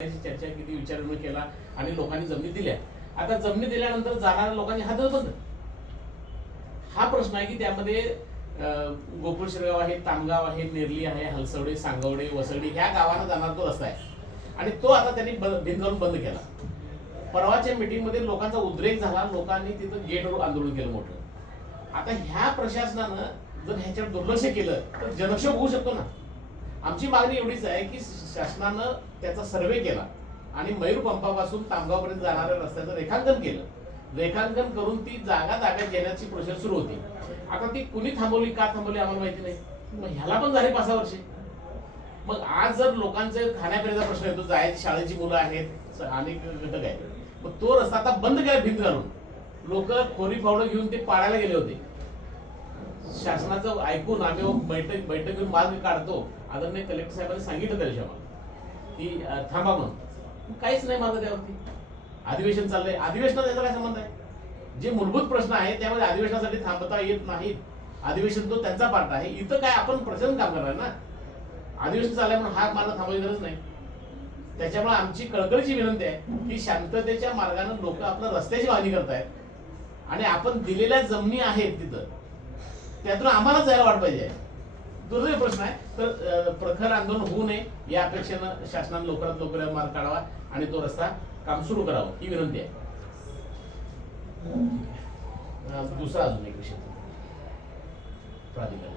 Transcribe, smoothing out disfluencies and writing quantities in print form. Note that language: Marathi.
चर्चा किती विचारणा केला आणि लोकांनी जमिनी दिल्या. आता जमिनी दिल्यानंतर जाणाऱ्या लोकांनी हात बंद. हा प्रश्न आहे की त्यामध्ये गोकुळ शिरगाव आहे, तामगाव आहे, नेरली आहे, हलसवडे, सांगवडे, वसवडी ह्या गावांना जाणारा तो रस्ता आहे आणि तो आता त्यांनी बिनकानून बंद केला. परवाच्या मीटिंगमध्ये लोकांचा उद्रेक झाला, लोकांनी तिथं गेटवर आंदोलन केलं मोठं. आता ह्या प्रशासनानं जर ह्याच्यावर दुर्लक्ष केलं तर जनक्षोभ होऊ शकतो ना. आमची मागणी एवढीच आहे की शासनानं त्याचा सर्वे केला आणि मयूर पंपापासून तामगावपर्यंत जाणाऱ्या रस्त्याचं रेखांकन केलं. रेखांकन करून ती जागा ताब्यात घेण्याची प्रोसेस सुरू होती. आता ती कुणी थांबवली, का थांबवली आम्हाला माहिती नाही. मग ह्याला पण झाले 5-6 वर्षे. मग आज जर लोकांचे खाण्यापिण्याचा प्रश्न येतो, जायची शाळेची मुलं आहेत, अनेक घटक आहेत, मग तो रस्ता आता बंद केला भिंत घालून. लोक खोरी फावडं घेऊन ते पाडायला गेले होते. शासनाचं ऐकून आम्ही बैठक घेऊन मार्ग काढतो. आदरणीय कलेक्टर साहेबांनी सांगितलं त्या दिवशी आम्हाला की थांबा म्हणून. काहीच नाही मार्ग त्यावरती. अधिवेशन चाललंय, अधिवेशनात त्याचा काय संबंध आहे? जे मूलभूत प्रश्न आहे त्यामध्ये अधिवेशनासाठी थांबता येत नाहीत. अधिवेशन तो त्यांचा पार्ट आहे. इथं काय आपण प्रचंड काम करणार ना. अधिवेशन चाललंय म्हणून हा मार्ग थांबवायची गरज नाही. त्याच्यामुळे आमची कळकळीची विनंती आहे की शांततेच्या मार्गाने लोक आपल्या रस्त्याची मागणी करतायत आणि आपण दिलेल्या जमिनी आहेत तिथं, त्यातून आम्हाला जायला वाट पाहिजे. दुर्दैव प्रश्न आहे. तर प्रखर आंदोलन होऊ नये या अपेक्षेनं शासनाने लवकरात लवकर मार्ग काढावा आणि तो रस्ता काम सुरू करावं ही विनंती आहे. दुसरा अजून एक विषय प्राधिकरण